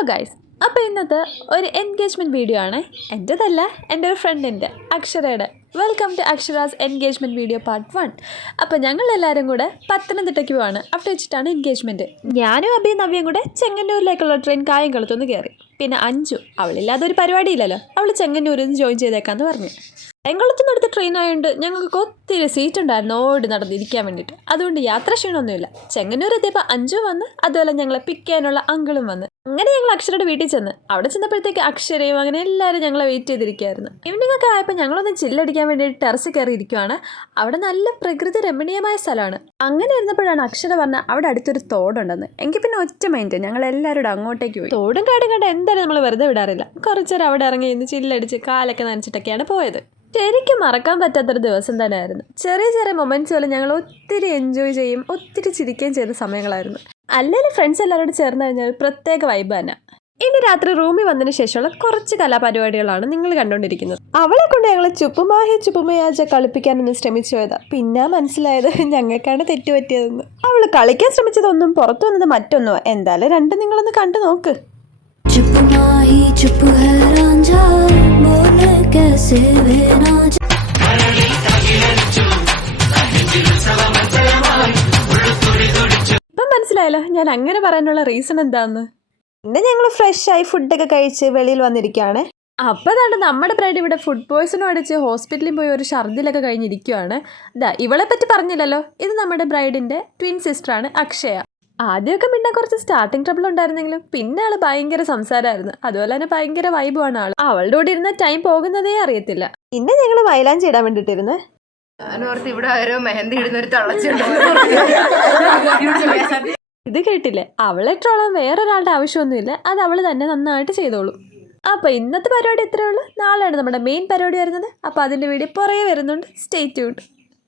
Hello guys, അപ്പോൾ ഇന്നത്തെ ഒരു എൻഗേജ്മെൻറ്റ് വീഡിയോ ആണ്. എൻ്റെതല്ല, എൻ്റെ ഒരു ഫ്രണ്ടിൻ്റെ അക്ഷരയുടെ. Welcome to Akshara's engagement video part 1. അപ്പോൾ ഞങ്ങളെല്ലാവരും കൂടെ പത്തനംതിട്ടയ്ക്ക് പോവാണ്. അവിടെ വെച്ചിട്ടാണ് എൻഗേജ്മെൻറ്റ്. ഞാനും അബിയും നവ്യയും കൂടെ ചെങ്ങന്നൂരിലേക്കുള്ള ട്രെയിൻ കായംകുളത്തുനിന്ന് കയറി. പിന്നെ അഞ്ചു, അവളില്ലാതെ ഒരു പരിപാടിയില്ലല്ലോ, അവൾ ചെങ്ങന്നൂരിൽ നിന്ന് ജോയിൻ ചെയ്തേക്കാമെന്ന് പറഞ്ഞു. കായംകുളത്തുനിന്ന് എടുത്ത ട്രെയിൻ ആയതുകൊണ്ട് ഞങ്ങൾക്ക് ഒത്തിരി സീറ്റ് ഉണ്ടായിരുന്നു ഓടി നടന്നിരിക്കാൻ വേണ്ടിയിട്ട്. അതുകൊണ്ട് യാത്ര ക്ഷീണമൊന്നുമില്ല. ചെങ്ങന്നൂർ എത്തിയപ്പോൾ അഞ്ചു വന്ന്, അതുപോലെ ഞങ്ങളെ പിക്ക് ചെയ്യാനുള്ള അങ്കിളും വന്ന്. അങ്ങനെ ഞങ്ങൾ അക്ഷരയുടെ വീട്ടിൽ ചെന്ന്. അവിടെ ചെന്നപ്പോഴത്തേക്ക് അക്ഷരയും അങ്ങനെ എല്ലാവരും ഞങ്ങളെ വെയിറ്റ് ചെയ്തിരിക്കുകയായിരുന്നു. ഈവനിംഗ് ഒക്കെ ആയപ്പോൾ ഞങ്ങളൊന്ന് ചില്ലടിക്കാൻ വേണ്ടിയിട്ട് ടെറസിൽ കയറി ഇരിക്കുവാണ്. അവിടെ നല്ല പ്രകൃതി രമണീയമായ സ്ഥലമാണ്. അങ്ങനെ ഇരുന്നപ്പോഴാണ് അക്ഷര പറഞ്ഞ അവിടെ അടുത്തൊരു തോടുണ്ടെന്ന്. എങ്കിൽ പിന്നെ ഒറ്റ മൈൻഡ് ഞങ്ങൾ എല്ലാവരും അങ്ങോട്ടേക്ക് പോയി. തോടും കാടും കണ്ട എന്തായാലും നമ്മൾ വെറുതെ വിടാറില്ല. കുറച്ചേരം അവിടെ ഇറങ്ങി ഇന്ന് ചില്ലടിച്ച് കാലൊക്കെ നനച്ചിട്ടൊക്കെയാണ് പോയത്. ശരിക്കും മറക്കാൻ പറ്റാത്തൊരു ദിവസം തന്നെയായിരുന്നു. ചെറിയ ചെറിയ മൊമെൻറ്റ്സ് പോലെ ഞങ്ങൾ ഒത്തിരി എൻജോയ് ചെയ്യും, ഒത്തിരി ചിരിക്കുകയും ചെയ്ത സമയങ്ങളായിരുന്നു. അല്ലെങ്കിൽ ഫ്രണ്ട്സ് എല്ലാവരോടും ചേർന്ന് കഴിഞ്ഞാൽ ഒരു പ്രത്യേക വൈബ് തന്നെ. ഇനി രാത്രി റൂമിൽ വന്നതിന് ശേഷമുള്ള കുറച്ച് കലാപരിപാടികളാണ് നിങ്ങൾ കണ്ടുകൊണ്ടിരിക്കുന്നത്. അവളെ കൊണ്ട് ഞങ്ങൾ ചുപ്പുമായാച്ച കളിപ്പിക്കാനൊന്നും ശ്രമിച്ചു പോയതാ. പിന്നെ മനസ്സിലായത് ഞങ്ങൾക്കാണ് തെറ്റുപറ്റിയതെന്ന്. അവൾ കളിക്കാൻ ശ്രമിച്ചതൊന്നും പുറത്തു വന്നത് മറ്റൊന്നോ. എന്തായാലും രണ്ടും നിങ്ങളൊന്ന് കണ്ടു നോക്ക്. ഇപ്പം മനസ്സിലായല്ലോ ഞാൻ അങ്ങനെ പറയാനുള്ള റീസൺ എന്താന്ന്. പിന്നെ ഞങ്ങൾ ഫ്രഷ് ആയി ഫുഡൊക്കെ കഴിച്ച് വെളിയിൽ വന്നിരിക്കുകയാണ്. അപ്പോൾ അതാണ് നമ്മുടെ ബ്രൈഡ് ഇവിടെ ഫുഡ് പോയ്സണും അടിച്ച് ഹോസ്പിറ്റലിൽ പോയി ഒരു ഛർദിലൊക്കെ കഴിഞ്ഞിരിക്കുകയാണ്. ഇവളെ പറ്റി പറഞ്ഞില്ലല്ലോ, ഇത് നമ്മുടെ ബ്രൈഡിൻ്റെ ട്വിൻ സിസ്റ്ററാണ് അക്ഷയ. ആദ്യമൊക്കെ പിന്നെ കുറച്ച് സ്റ്റാർട്ടിങ് ട്രബിൾ ഉണ്ടായിരുന്നെങ്കിലും പിന്നെ ആൾ ഭയങ്കര സംസാരമായിരുന്നു. അതുപോലെ തന്നെ ഭയങ്കര വൈബുമാണ് ആൾ. അവളുടെ കൂടെ ഇരുന്ന ടൈം പോകുന്നതേ അറിയത്തില്ല. പിന്നെ ഞങ്ങൾ മൈലാഞ്ചി ഇടാൻ വേണ്ടിയിട്ടിരുന്നു. ഇത് കേട്ടില്ലേ, അവളെ ട്രോളാൻ വേറൊരാളുടെ ആവശ്യമൊന്നുമില്ല. അത് അവൾ തന്നെ നന്നായിട്ട് ചെയ്തോളും. അപ്പോൾ ഇന്നത്തെ പരിപാടി ഇത്രയേ ഉള്ളൂ. നാളെയാണ് നമ്മുടെ മെയിൻ പരിപാടി വരുന്നത്. അപ്പോൾ അതിൻ്റെ വീഡിയോ പുറകെ വരുന്നുണ്ട്. Stay tuned.